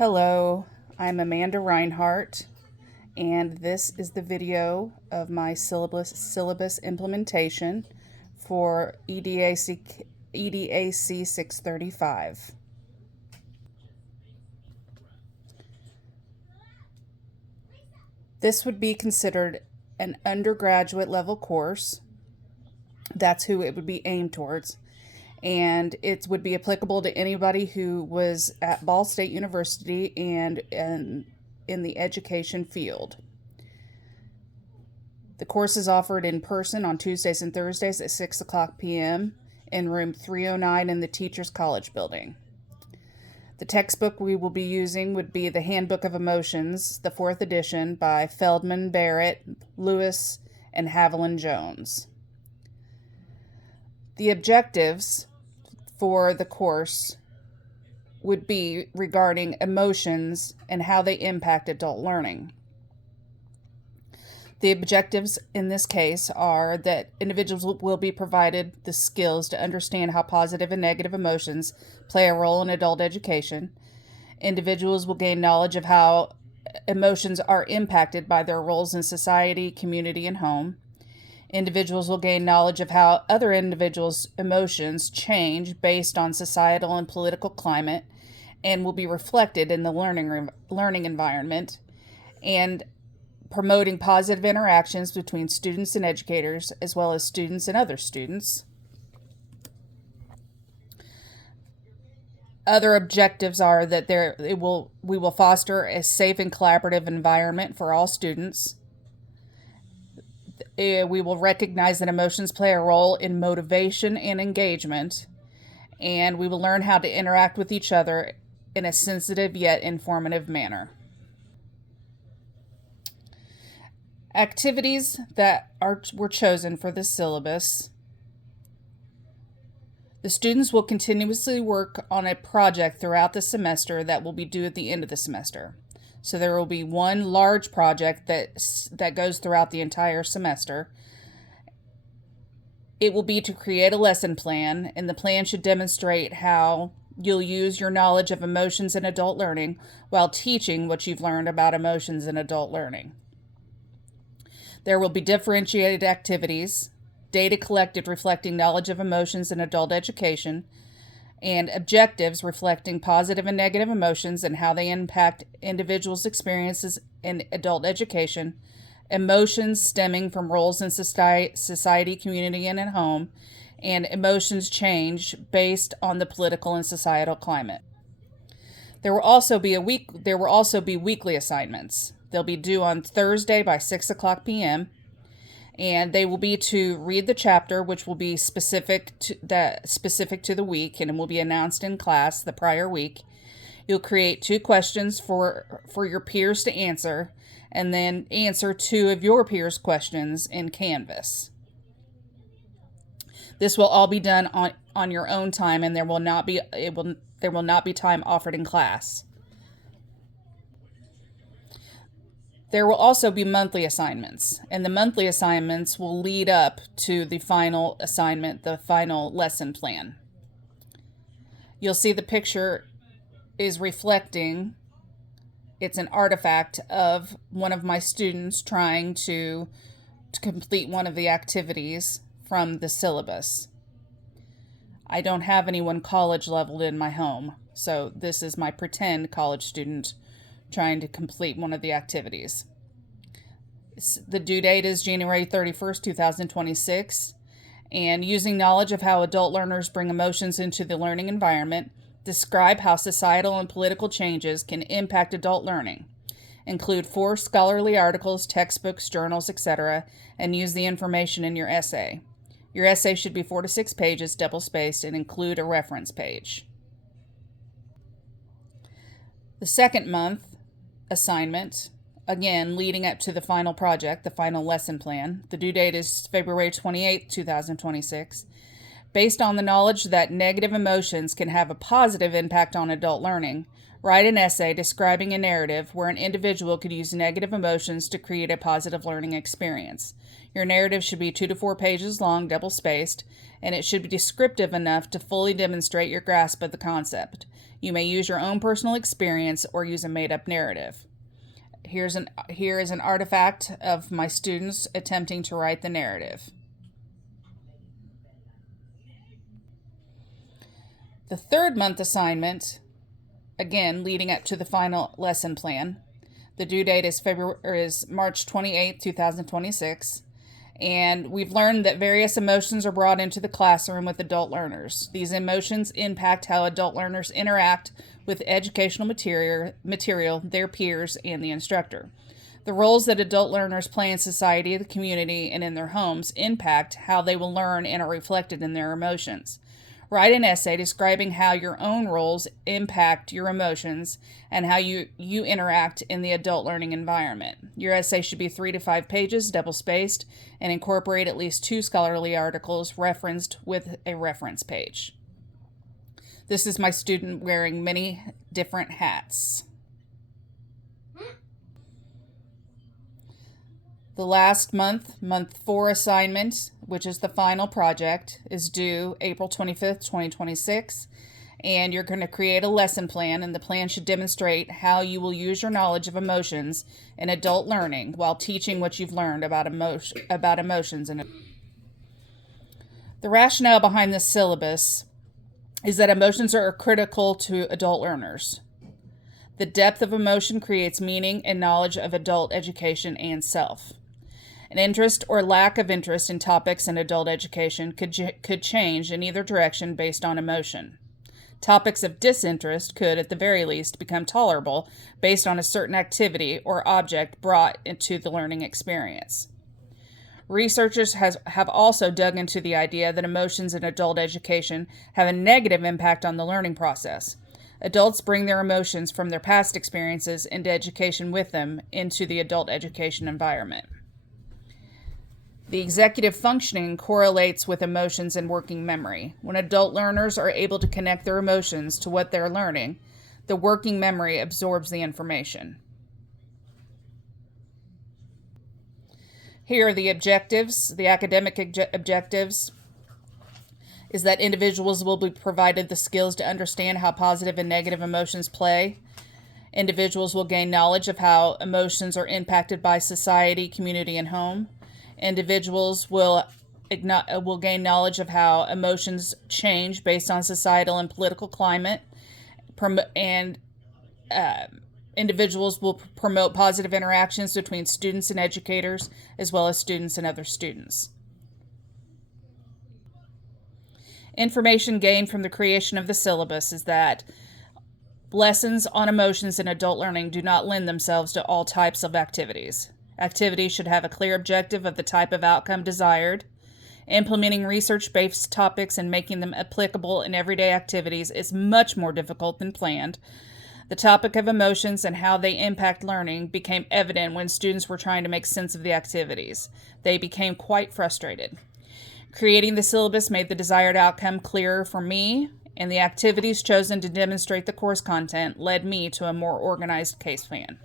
Hello, I'm Amanda Reinhardt, and this is the video of my syllabus implementation for EDAC635. This would be considered an undergraduate level course. That's who it would be aimed towards. And it would be applicable to anybody who was at Ball State University and in the education field. The course is offered in person on Tuesdays and Thursdays at 6 o'clock p.m. in room 309 in the Teachers College building. The textbook we will be using would be the Handbook of Emotions, the 4th edition by Feldman, Barrett, Lewis, and Haviland Jones. The objectives for the course would be regarding emotions and how they impact adult learning. The objectives in this case are that individuals will be provided the skills to understand how positive and negative emotions play a role in adult education. Individuals will gain knowledge of how emotions are impacted by their roles in society, community, and home. Individuals will gain knowledge of how other individuals' emotions change based on societal and political climate and will be reflected in the learning environment, and promoting positive interactions between students and educators, as well as students and other students. Other objectives are that we will foster a safe and collaborative environment for all students. We will recognize that emotions play a role in motivation and engagement, and we will learn how to interact with each other in a sensitive yet informative manner. Activities that were chosen for this syllabus. The students will continuously work on a project throughout the semester that will be due at the end of the semester. So there will be one large project that goes throughout the entire semester. It will be to create a lesson plan, and the plan should demonstrate how you'll use your knowledge of emotions in adult learning while teaching what you've learned about emotions in adult learning. There will be differentiated activities, data collected reflecting knowledge of emotions in adult education, and objectives reflecting positive and negative emotions and how they impact individuals' experiences in adult education, emotions stemming from roles in society, community, and at home, and emotions change based on the political and societal climate. There will also be weekly assignments. They'll be due on Thursday by 6 o'clock p.m., and they will be to read the chapter, which will be specific to the week, and it will be announced in class the prior week. You'll create 2 questions for your peers to answer, and then answer 2 of your peers' questions in Canvas. This will all be done on your own time, and there will not be time offered in class. There will also be monthly assignments, and the monthly assignments will lead up to the final assignment, the final lesson plan. You'll see the picture is reflecting, it's an artifact of one of my students trying to complete one of the activities from the syllabus. I don't have anyone college leveled in my home, so this is my pretend college student trying to complete one of the activities. The due date is January 31st, 2026, and using knowledge of how adult learners bring emotions into the learning environment, describe how societal and political changes can impact adult learning. Include 4 scholarly articles, textbooks, journals, etc., and use the information in your essay. Your essay should be 4 to 6 pages, double-spaced, and include a reference page. The second month assignment, again, leading up to the final project, the final lesson plan. The due date is February 28th, 2026. Based on the knowledge that negative emotions can have a positive impact on adult learning, Write an essay describing a narrative where an individual could use negative emotions to create a positive learning experience. Your narrative should be 2 to 4 pages long, double-spaced, and it should be descriptive enough to fully demonstrate your grasp of the concept. You may use your own personal experience or use a made-up narrative. Here is an artifact of my students attempting to write the narrative. The third month assignment, again leading up to the final lesson plan. The due date is March 28, 2026. And we've learned that various emotions are brought into the classroom with adult learners. These emotions impact how adult learners interact with educational material, their peers, and the instructor. The roles that adult learners play in society, the community, and in their homes impact how they will learn and are reflected in their emotions. Write an essay describing how your own roles impact your emotions and how you interact in the adult learning environment. Your essay should be 3 to 5 pages, double-spaced, and incorporate at least 2 scholarly articles referenced with a reference page. This is my student wearing many different hats. The last month 4 assignment, which is the final project, is due April 25th, 2026. And you're going to create a lesson plan, and the plan should demonstrate how you will use your knowledge of emotions in adult learning while teaching what you've learned about emotions. And the rationale behind this syllabus is that emotions are critical to adult learners. The depth of emotion creates meaning and knowledge of adult education and self. An interest or lack of interest in topics in adult education could change in either direction based on emotion. Topics of disinterest could, at the very least, become tolerable based on a certain activity or object brought into the learning experience. Researchers have also dug into the idea that emotions in adult education have a negative impact on the learning process. Adults bring their emotions from their past experiences into education with them into the adult education environment. The executive functioning correlates with emotions and working memory. When adult learners are able to connect their emotions to what they're learning, the working memory absorbs the information. Here are the objectives. The academic objectives is that individuals will be provided the skills to understand how positive and negative emotions play. Individuals will gain knowledge of how emotions are impacted by society, community, and home. Individuals will gain knowledge of how emotions change based on societal and political climate, and individuals will promote positive interactions between students and educators, as well as students and other students. Information gained from the creation of the syllabus is that lessons on emotions in adult learning do not lend themselves to all types of activities. Activities should have a clear objective of the type of outcome desired. Implementing research-based topics and making them applicable in everyday activities is much more difficult than planned. The topic of emotions and how they impact learning became evident when students were trying to make sense of the activities. They became quite frustrated. Creating the syllabus made the desired outcome clearer for me, and the activities chosen to demonstrate the course content led me to a more organized case plan.